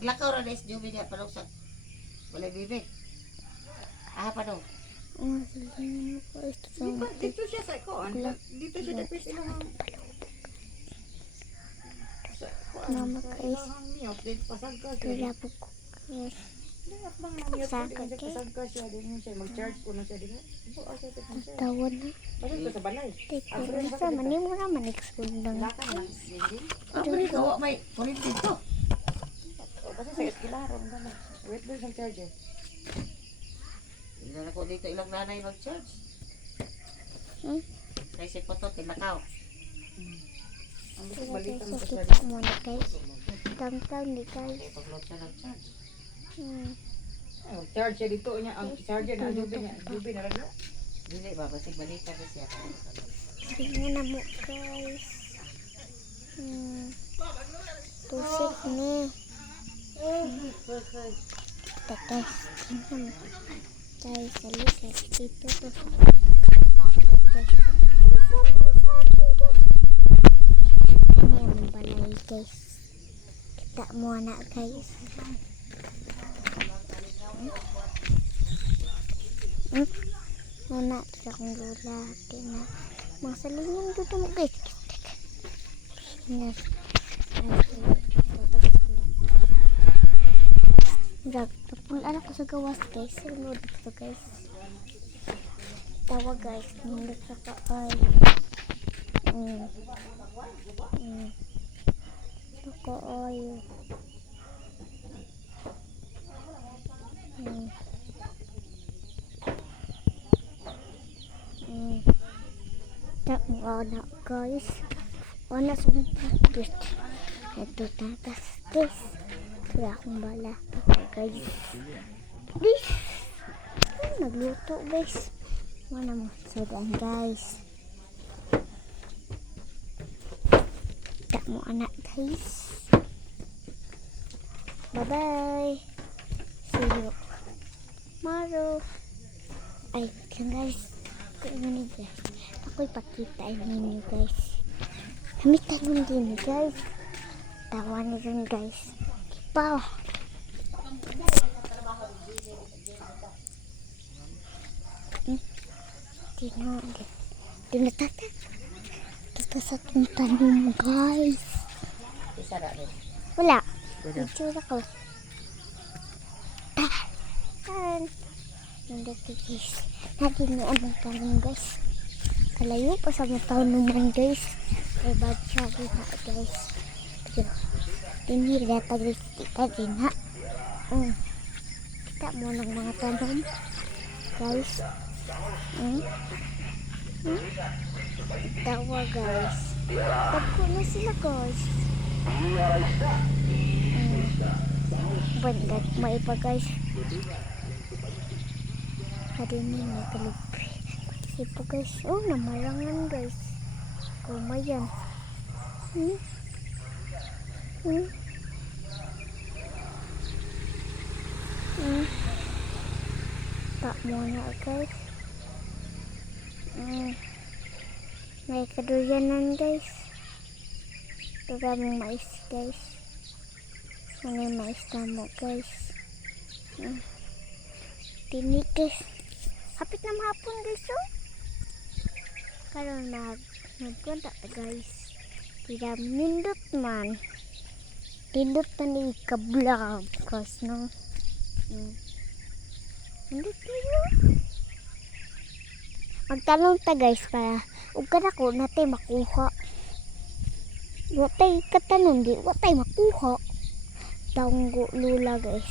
Naglakaw ra des jubi niya palong sa walay bibig. Ah pa. Ang ba, dito siya sa kuan. Dito siya tapos ilang sa sa ka siya. Kaya po ko. Yes. Lahat bang niyot Pasag ko ka, din siya, okay? pasag ka siya. Din siya, mag-charge ko na siya. Di ba? Ibo, asa ito kung siya. Tawad ko sa balay. Teko, nasa mani mo naman. Ako ni kawa may kulit dito. Sa eskilaron ka na. Wait doon sa charger. Hindi na ko dito ilang nanay mag-charge. Hmm? Kasi po to, tinakaw. Ang gusto Kaya balikan guys, mo sa kita mo na guys. Tang-tang ni guys. Pag-load siya ng-charge. Hmm. Oh, charge siya dito niya. Ang charger na jubi niya. Jubi na lang. Dili ba, basig balikan na siya. Tingnan na mo guys. Hmm. Tusik ni. Tatay. Tingnan mo. Guys, alis guys. Dito to. Papat guys. Ano. Kita mo na guys. Hmm? Muna, ito akong lula. Tingnan. Mga salingan dito mo guys. Yes. Drag, tapulan ako sa gawas guys. Sunod ito guys. Tawa guys. Nindot sa kaay. Mm. Mm. Ito kaay. Mm. Mm. Tak mo na guys. Wala sa guys. Ito tatas guys. Kaya akong bala. Ito guys. Guys. Ay, nagluto guys. Wala mo. Sudan guys. Tak mo anak guys. Bye bye. See you. Tomorrow. Ay, kan guys. Ako ini guys. Ako ipakita ninyo guys. Kami talon din guys. Tawa na rin guys. Hmm? Tino. Tino tata. Kita sa tanong guys. Wala. Itsura ko. Ah. Ko guys. Natin mo ang tanong guys. Kalayo pa sa mga tanong guys. Ay bad siya guys. Pero, hindi rata guys kita din ha. Mm. Kita mo ng mga tanong. Guys. Mm. Mm. Tawa guys. Tagko na sila guys. Mm. Bandag maipa guys. Hari ini may kalibre. Kasi guys. Oh, namarangan guys. Kumayan. Hmm? Hmm? Hmm? Tak muna guys. Hmm. May kaduyanan guys. Tura mong mais guys. Yung mais na mo guys. Hmm. Guys. Kapit na mahapon guys oh. Karon nag nagkunta ta guys. Tidak nindot man. Nindot na ni kablog guys no. Hmm. Nindot kayo. Magtanong ta guys para ug kada ko natay makuha. Watay katanom di watay makuha. Tanggo lula guys.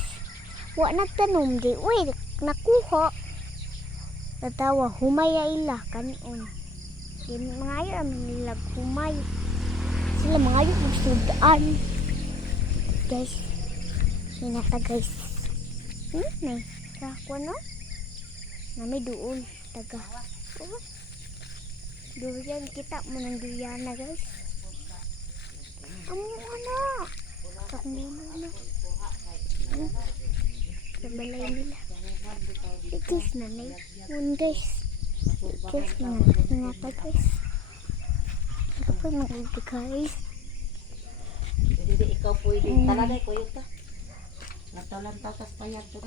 Wa nagtanom di uy nakuha. Natawa humaya ila kanon. Di ayaw naman nila humay. Sila mga ayaw magsudaan. Guys. Hinata guys. Hmm, may kakwa no? Na may duol. Taga. Oh. Durian kita mo ng durian na guys. Amo ana. Tak muna na. Hmm. Sa balay nila. Ikis na na yun guys. Ikis na Ingata guys. Po mag guys. Ikaw pwede. Mm. Tala na, kuyo ta. Taw lang taw tas payag to.